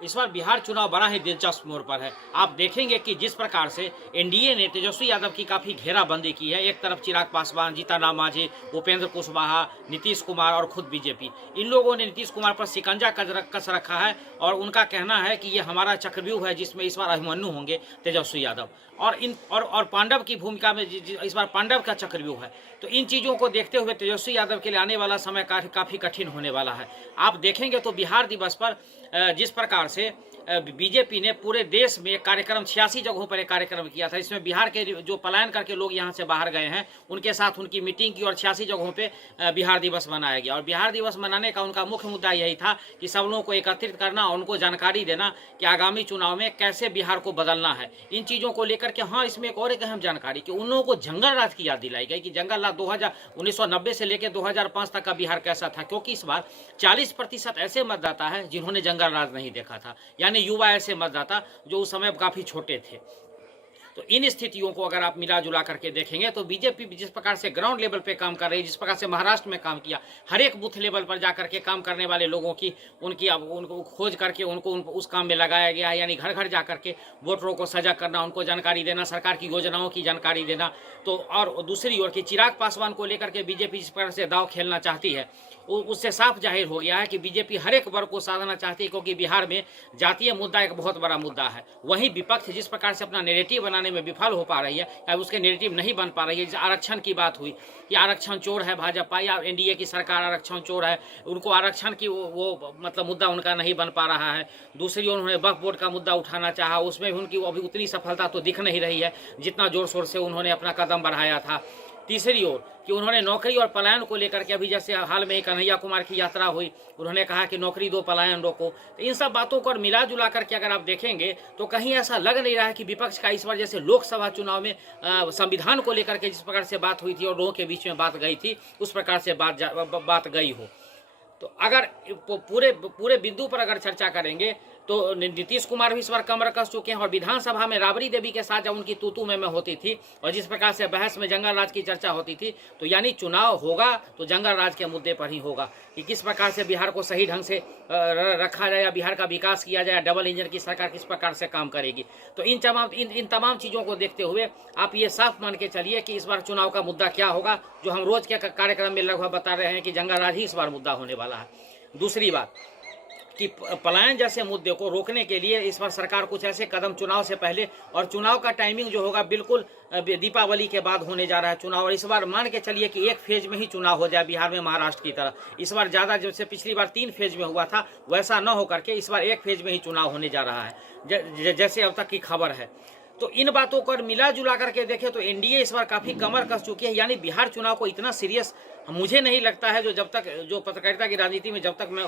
इस बार बिहार चुनाव बड़ा ही दिलचस्प मोड़ पर है। आप देखेंगे कि जिस प्रकार से एनडीए ने तेजस्वी यादव की काफ़ी घेराबंदी की है, एक तरफ चिराग पासवान, जीतन मांझी, उपेंद्र कुशवाहा, नीतीश कुमार और खुद बीजेपी, इन लोगों ने नीतीश कुमार पर शिकंजा कस रखा है और उनका कहना है कि ये हमारा चक्रव्यूह है जिसमें इस बार अभिमन्यु होंगे तेजस्वी यादव और पांडव की भूमिका में इस बार पांडव का चक्रव्यूह है। तो इन चीज़ों को देखते हुए तेजस्वी यादव के लिए आने वाला समय काफ़ी कठिन होने वाला है। आप देखेंगे तो बिहार दिवस पर जिस प्रकार से बीजेपी ने पूरे देश में एक कार्यक्रम 86 जगहों पर एक कार्यक्रम किया था। इसमें बिहार के जो पलायन करके लोग यहाँ से बाहर गए हैं उनके साथ उनकी मीटिंग की और 86 जगहों पे बिहार दिवस मनाया गया। और बिहार दिवस मनाने का उनका मुख्य मुद्दा यही था कि सब लोगों को एकत्रित करना और उनको जानकारी देना कि आगामी चुनाव में कैसे बिहार को बदलना है। इन चीज़ों को लेकर के हाँ, इसमें एक और एक अहम जानकारी कि उन लोगों को जंगल राज की याद दिलाई गई कि जंगल राज 1990 से लेकर 2005 तक का बिहार कैसा था, क्योंकि इस बार 40% ऐसे मतदाता है जिन्होंने जंगल राज नहीं देखा था, यानी युवा ऐसे मतदाता जो उस समय काफी छोटे थे। तो इन स्थितियों को अगर आप मिला जुला करके देखेंगे तो बीजेपी जिस प्रकार से ग्राउंड लेवल पे काम कर रही है, जिस प्रकार से महाराष्ट्र में काम किया, हर एक बूथ लेवल पर जा करके काम करने वाले लोगों की उनको खोज करके उनको उस काम में लगाया गया है, यानी घर घर जा करके वोटरों को सजग करना, उनको जानकारी देना, सरकार की योजनाओं की जानकारी देना। तो और दूसरी ओर की चिराग पासवान को लेकर के बीजेपी जिस प्रकार से दाव खेलना चाहती है, उससे साफ जाहिर हो गया है कि बीजेपी हर एक वर्ग को साधना चाहती है, क्योंकि बिहार में जातीय मुद्दा एक बहुत बड़ा मुद्दा है। वहीं विपक्ष जिस प्रकार से अपना नेरेटिव बनाने में विफल हो पा रही है या उसके नेरेटिव नहीं बन पा रही है, जैसे आरक्षण की बात हुई कि आरक्षण चोर है भाजपा या एनडीए की सरकार आरक्षण चोर है, उनको आरक्षण की वो मतलब मुद्दा उनका नहीं बन पा रहा है। दूसरी ओर उन्होंने वक्फ बोर्ड का मुद्दा उठाना चाहा, उसमें भी उनकी अभी उतनी सफलता तो दिख नहीं रही है जितना जोर शोर से उन्होंने अपना कदम बढ़ाया था। तीसरी ओर कि उन्होंने नौकरी और पलायन को लेकर के, अभी जैसे हाल में कन्हैया कुमार की यात्रा हुई, उन्होंने कहा कि नौकरी दो पलायन रोको। तो इन सब बातों को मिला जुला करके अगर आप देखेंगे तो कहीं ऐसा लग नहीं रहा है कि विपक्ष का इस बार जैसे लोकसभा चुनाव में संविधान को लेकर के जिस प्रकार से बात हुई थी और लोगों के बीच में बात गई थी, उस प्रकार से बात गई हो। तो अगर पूरे बिंदु पर अगर चर्चा करेंगे तो नीतीश कुमार भी इस बार कमर कस चुके हैं और विधानसभा में राबड़ी देवी के साथ जब उनकी तूतू में होती थी और जिस प्रकार से बहस में जंगल राज की चर्चा होती थी, तो यानी चुनाव होगा तो जंगल राज के मुद्दे पर ही होगा कि किस प्रकार से बिहार को सही ढंग से रखा जाए या बिहार का विकास किया जाए, डबल इंजन की सरकार किस प्रकार से काम करेगी। तो इन तमाम चीज़ों को देखते हुए आप ये साफ मान के चलिए कि इस बार चुनाव का मुद्दा क्या होगा, जो हम रोज के कार्यक्रम में लगभग बता रहे हैं कि जंगल राज ही इस बार मुद्दा होने वाला है। दूसरी बात कि पलायन जैसे मुद्दे को रोकने के लिए इस बार सरकार कुछ ऐसे कदम चुनाव से पहले, और चुनाव का टाइमिंग जो होगा बिल्कुल दीपावली के बाद होने जा रहा है चुनाव, और इस बार मान के चलिए कि एक फेज में ही चुनाव हो जाए बिहार में महाराष्ट्र की तरह। इस बार ज़्यादा, जैसे पिछली बार 3 फेज में हुआ था वैसा न होकर के इस बार एक फेज में ही चुनाव होने जा रहा है, जैसे अब तक की खबर है। तो इन बातों को मिला जुला करके देखें तो एनडीए इस बार काफ़ी कमर कस चुकी है, यानी बिहार चुनाव को इतना सीरियस मुझे नहीं लगता है। जो पत्रकारिता की राजनीति में जब तक मैं,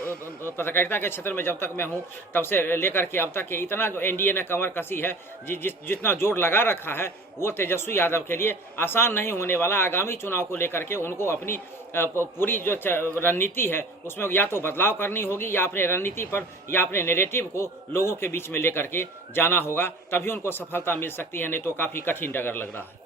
पत्रकारिता के क्षेत्र में जब तक मैं हूँ, तब से लेकर के अब तक के इतना जो एनडीए ने कमर कसी है, जितना जोर लगा रखा है, वो तेजस्वी यादव के लिए आसान नहीं होने वाला। आगामी चुनाव को लेकर के उनको अपनी पूरी जो रणनीति है उसमें या तो बदलाव करनी होगी या अपने रणनीति पर या अपने नैरेटिव को लोगों के बीच में लेकर के जाना होगा, तभी उनको सफलता मिल सकती है, नहीं तो काफ़ी कठिन डगर लग रहा है।